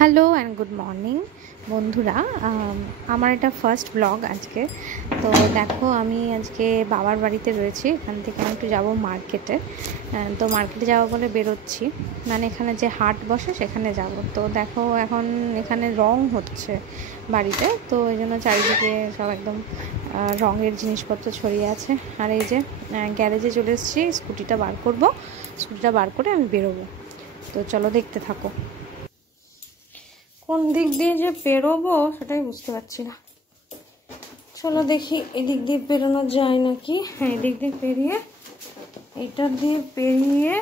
Hello and good morning বন্ধুরা। আমার এটা ফার্স্ট ব্লগ আজকে। তো দেখো আমি আজকে বাবার বাড়িতে রয়েছি, এখান থেকে আমি একটু যাবো মার্কেটে। তো মার্কেটে যাবো বলে বেরোচ্ছি, মানে এখানে যে হাট বসে সেখানে যাব। তো দেখো এখন এখানে রং হচ্ছে বাড়িতে, তো এই জন্য চারিদিকে সব একদম রঙের জিনিসপত্র ছড়িয়ে আছে। আর এই যে গ্যারেজে চলে এসেছি, স্কুটিটা বার করব, স্কুটিটা বার করে আমি বেরোবো। তো চলো দেখতে থাকো। কোন দিক দিয়ে যে বেরোবো সেটাই বুঝতে পারছি না। চলো দেখি এদিক দিয়ে বেরোনো যায় নাকি। হ্যাঁ, এদিক দিয়ে পেরিয়ে, এটা দিয়ে পেরিয়ে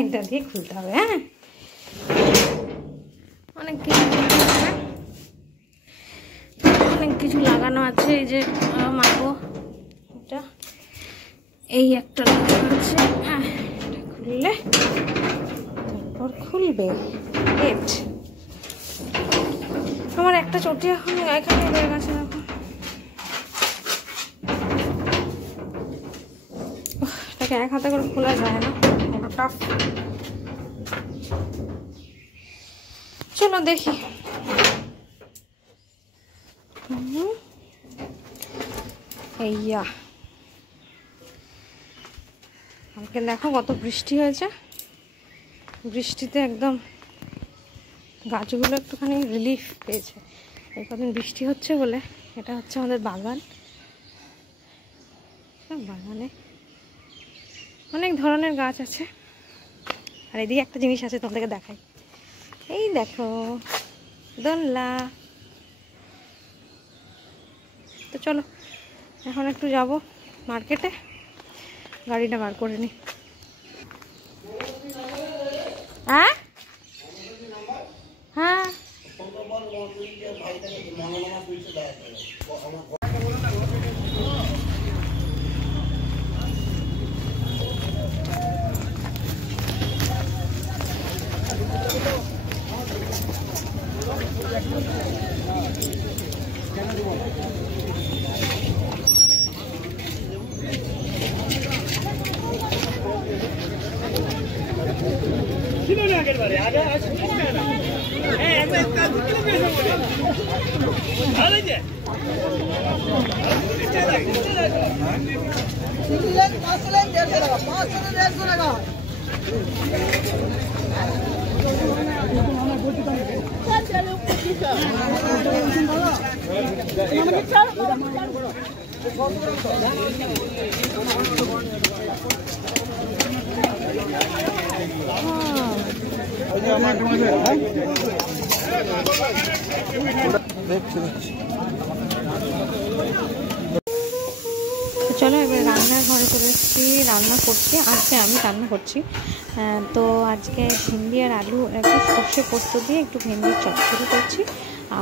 এটা দিয়ে খুলতে হবে। হ্যাঁ, অনেক কিছু লাগানো আছে। এই যে মাগো, এটা এই একটা লাগানো আছে, এটা খুললে খুলবে গেট। আমার একটা চটি এখন এখানে রয়ে গেছে। দেখো এটাকে এক হাতে করে খোলা যায় না, বড় টাফ। চলো দেখি। এইয়া কালকে দেখো কত বৃষ্টি হয়েছে, বৃষ্টিতে একদম গাছগুলো একটুখানি রিলিফ পেয়েছে। এই কদিন বৃষ্টি হচ্ছে বলে। এটা হচ্ছে আমাদের বাগান, বাগানে অনেক ধরনের গাছ আছে। আর এদিকে একটা জিনিস আছে, তোমাদেরকে দেখাই। এই দেখো দোলনা। তো চলো এখন একটু যাব মার্কেটে, গাড়িটা বার করে নিই। হ্যাঁ হ্যাঁ, চলো এবার রান্নার ঘরে চলে এসেছি, রান্না করছি। আজকে আমি রান্না করছি। তো আজকে ভেন্ডি আর আলু একটু সর্ষে পোস্ত দিয়ে একটু ভেন্ডির চচ্চড়ি করছি,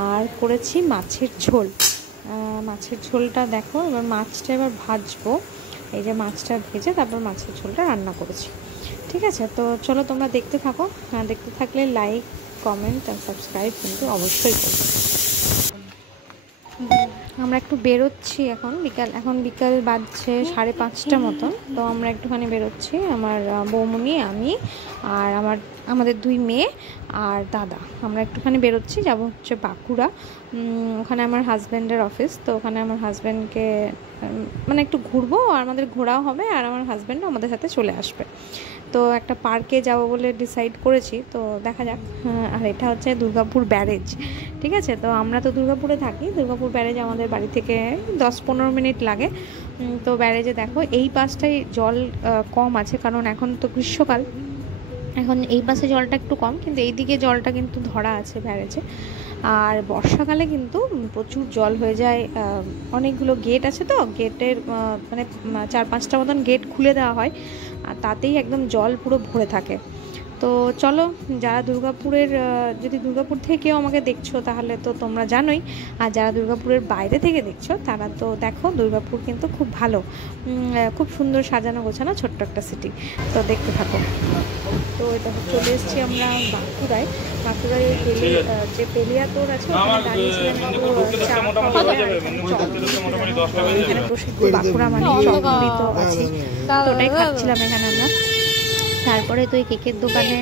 আর করেছি মাছের ঝোল। মাছের ঝোলটা দেখো, এবার মাছটা এবার ভাজবো। এই যে মাছটা ভেজে তারপর মাছের ঝোলটা রান্না করেছি। ঠিক আছে, তো চলো তোমরা দেখতে থাকো। দেখতে থাকলে লাইক, কমেন্ট আর সাবস্ক্রাইব কিন্তু অবশ্যই করবে। আমরা একটু বেরোচ্ছি এখন, বিকাল বাজছে 5:30 মতন। তো আমরা একটুখানি বেরোচ্ছি, আমার বৌমনি, আমি আর আমাদের 2 মেয়ে আর দাদা। আমরা একটুখানি বেরোচ্ছি, যাব হচ্ছে বাঁকুড়া। ওখানে আমার হাজব্যান্ডের অফিস। তো ওখানে আমার হাজব্যান্ডকে মানে একটু ঘুরবো, আর আমাদের ঘোরাও হবে, আর আমার হাজব্যান্ডও আমাদের সাথে চলে আসবে। তো একটা পার্কে যাব বলে ডিসাইড করেছি, তো দেখা যাক। আর এটা হচ্ছে দুর্গাপুর ব্যারেজ। ঠিক আছে, তো আমরা তো দুর্গাপুরে থাকি। দুর্গাপুর ব্যারেজ আমাদের বাড়ি থেকে 10-15 মিনিট লাগে। তো ব্যারেজে দেখো এই পাশটায় জল কম আছে, কারণ এখন তো গ্রীষ্মকাল, এখন এই পাশে জলটা একটু কম, কিন্তু এই দিকে জলটা কিন্তু ধরা আছে ব্যারেজে। আর বর্ষাকালে কিন্তু প্রচুর জল হয়ে যায়। অনেকগুলো গেট আছে, তো গেটের মানে 4-5টা মতন গেট খুলে দেওয়া হয়, আর তাতেই একদম জল পুরো ভরে থাকে। তো চলো, যারা দুর্গাপুরের, যদি দুর্গাপুর থেকে কেউ আমাকে দেখছো তাহলে তো তোমরা জানোই, আর যারা দুর্গাপুরের বাইরে থেকে দেখছো তারা তো দেখো, দুর্গাপুর কিন্তু খুব ভালো, খুব সুন্দর সাজানো গোছানো ছোট্ট একটা সিটি। তো দেখতে থাকো। তো এটা চলে এসেছি আমরা বাঁকুড়ায়। বাঁকুড়ায় যে পেলিয়াতোর আছে ওখানে দাঁড়িয়েছিলাম, এখানে প্রসিদ্ধ বাঁকুড়া মানে চকরি তো আছে, তো ওটাই খাচ্ছিলাম এখানে আমরা। তারপরে তো এই কেকের দোকানে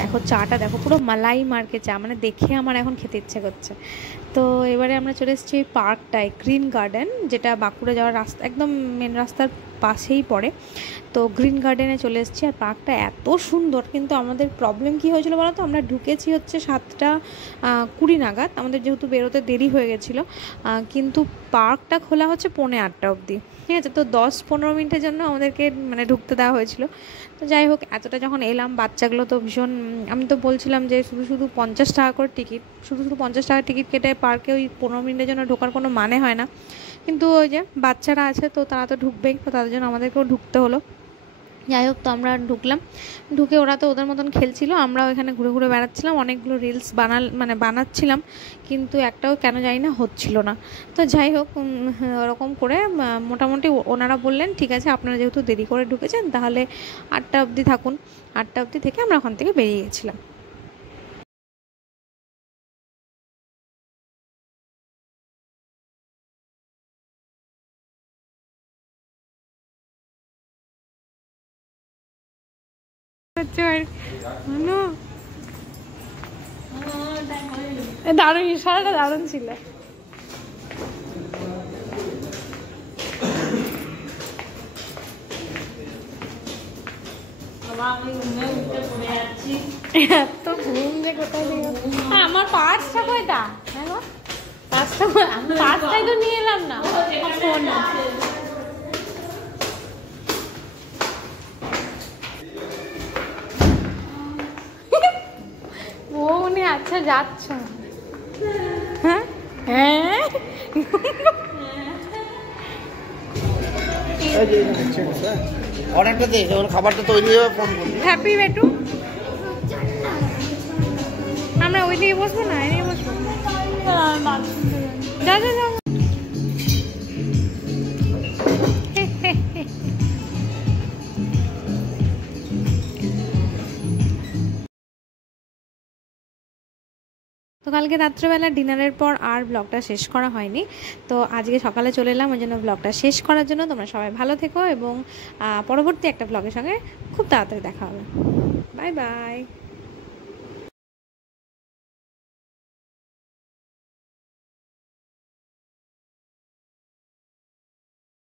দেখো চাটা দেখো, পুরো মালাই মার্কে চা, মানে দেখে আমার এখন খেতে ইচ্ছে করছে। তো এবারে আমরা চলে এসেছি এই পার্কটায়, গ্রিন গার্ডেন, যেটা বাঁকুড়া যাওয়ার রাস্তা একদম মেন রাস্তার পাশেই পড়ে। তো গ্রিন গার্ডেনে চলে এসেছি, আর পার্কটা এত সুন্দর। কিন্তু আমাদের প্রবলেম কী হয়েছিল বলো তো, আমরা ঢুকেছি হচ্ছে 7:20 নাগাদ, আমাদের যেহেতু বেরোতে দেরি হয়ে গেছিলো, কিন্তু পার্কটা খোলা হচ্ছে 7:45 অবধি, ঠিক আছে। তো 10-15 মিনিটের জন্য আমাদেরকে মানে ঢুকতে দেওয়া হয়েছিল। তো যাই হোক, এতটা যখন এলাম, বাচ্চাগুলো তো ভীষণ, আমি তো বলছিলাম যে শুধু 50 টাকা করে টিকিট, শুধু 50 টাকার টিকিট কেটে পার্কে ওই 15 মিনিটের জন্য ঢোকার কোনো মানে হয় না। কিন্তু ওই যে বাচ্চারা আছে, তো তারা তো ঢুকবেই, তো তাদের জন্য আমাদেরকেও ঢুকতে হলো। যাই হোক, তো আমরা ঢুকলাম, ঢুকে ওরা তো ওদের মতন খেলছিল, আমরাও এখানে ঘুরে ঘুরে বেড়াচ্ছিলাম, অনেকগুলো রিলস বানাচ্ছিলাম, কিন্তু একটাও কেন জানি না হচ্ছিল না। তো যাই হোক, ওরকম করে মোটামুটি ওনারা বললেন ঠিক আছে, আপনারা যেহেতু দেরি করে ঢুকেছেন তাহলে 8টা অবধি থাকুন। 8টা অবধি থেকে আমরা ওখান থেকে বেরিয়ে গেছিলাম। দারুণ, ইশারাটা দারুণ ছিল। এত ঘুম যে কোথায় দিয়ে, আমার পার্সটা কয়টা, হ্যাঁ গো পার্সটাই তো নিয়ে এলাম না, ফোন ও উনি আচ্ছা যাচ্ছ, হ্যাঁ হ্যাঁ অনেকটা দেখে ওর খাবারটা তৈরি হয়ে ফোন করবি। হ্যাপি বেটু, আমরা ওই দিকে বসবো না, এদিকে বসবো, যা যা যা। তো কালকে রাত্রেবেলা ডিনারের পর আর ব্লগটা শেষ করা হয়নি, তো আজকে সকালে চলে এলাম, ওই জন্য ব্লগটা শেষ করার জন্য। তোমরা সবাই ভালো থেকো, এবং পরবর্তী একটা ব্লগের সঙ্গে খুব তাড়াতাড়ি দেখা হবে। Bye bye.